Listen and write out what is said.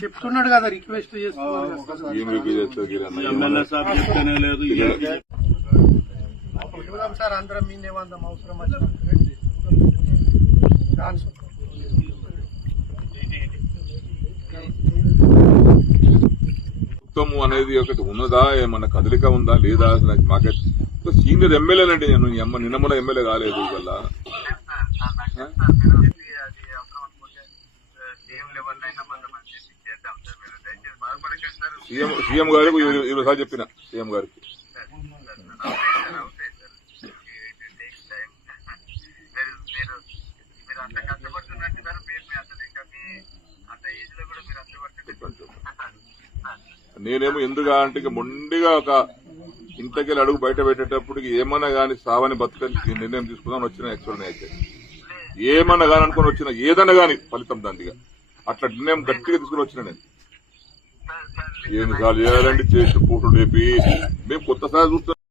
చెప్తున్నాడు కదా, రిక్వెస్ట్ చేస్తున్నాడు. సార్ అందరం మీనేమందాం అవసరం మొత్తము అనేది ఒకటి ఉన్నదా, ఏమన్నా కదలిక ఉందా లేదా? మాకే సీనియర్ ఎమ్మెల్యేనండి నేను. నిన్నమల ఎమ్మెల్యే కాలేదు వల్ల సీఎం గారికి ఈరోజు చెప్పిన సీఎం గారికి నేనేమో ఎందుగా అంటే మొండిగా ఒక ఇంతకెళ్ళి అడుగు బయట పెట్టేటప్పటికి ఏమన్నా గాని సావని బతుకని నిర్ణయం తీసుకుందామని వచ్చిన యాక్చువల్ అయితే ఏమన్నా గాని అనుకుని వచ్చిన ఏదన్నా గాని ఫలితం దానిగా అట్లా నిర్ణయం గట్టిగా తీసుకుని వచ్చిన నేను. ఎన్నిసార్లు చేయాలండి చేసి పూటలు లేపి మేము కొత్తసారి చూస్తాం.